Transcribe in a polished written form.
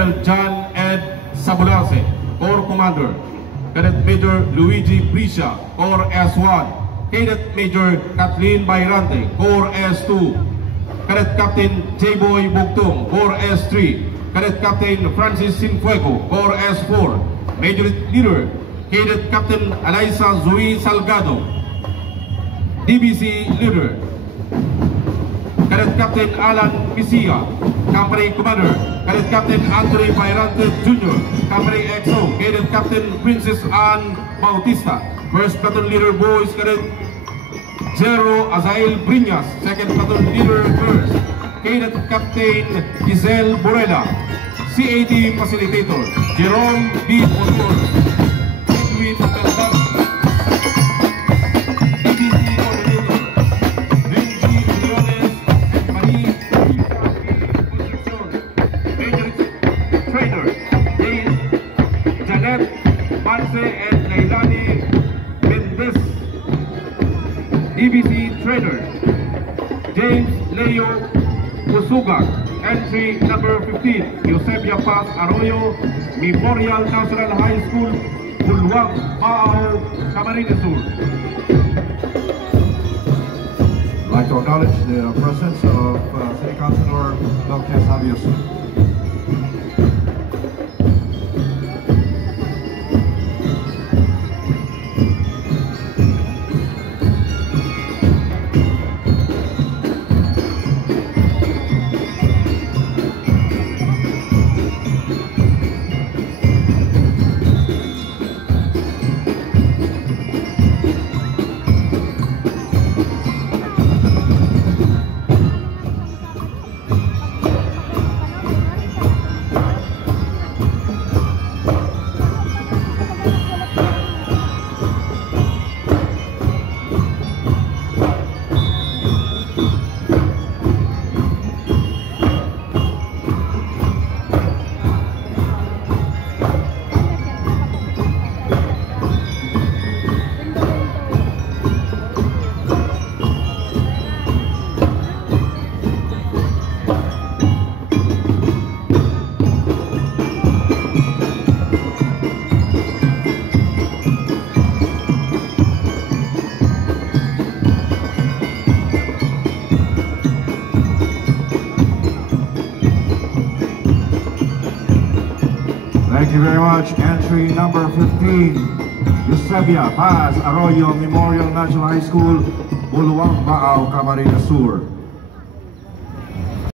Colonel John Ed Sabulase, Corps Commander. Cadet Major Luigi Briscia, Corps S1. Cadet Major Kathleen Bayrante, Corps S2. Cadet Captain J-Boy Bugtung, Corps S3. Cadet Captain Francis Sinfuego, Corps S4. Major Leader, Cadet Captain Alaysa Zui Salgado, DBC Leader. Cadet Captain Alan Misia, Company Commander. Cadet Captain Anthony Bayrante Jr., Company XO. Cadet Captain Princess Anne Bautista. First Platoon Leader Boys Cadet Jero Azael Briñas, Second Platoon Leader First. Cadet Captain Giselle Borella. CAT Facilitator Jerome B. Motor. Edwin Caldan. DBC Coordinator Benji Briones and Marie Concepcion. Major Trainer Janet Banse and Lailani Mendez. DBC Trainer James Leo Usuga. Entry number 15, Eusebia Paz Arroyo, Memorial National High School, Bulwang, Baao, Camarines Sur. I'd like to acknowledge the presence of City Councilor Dr. Savio Su. Thank you very much. Entry number 15, Eusebia Paz Arroyo, Memorial National High School, Bulwang, Baao, Camarines Sur.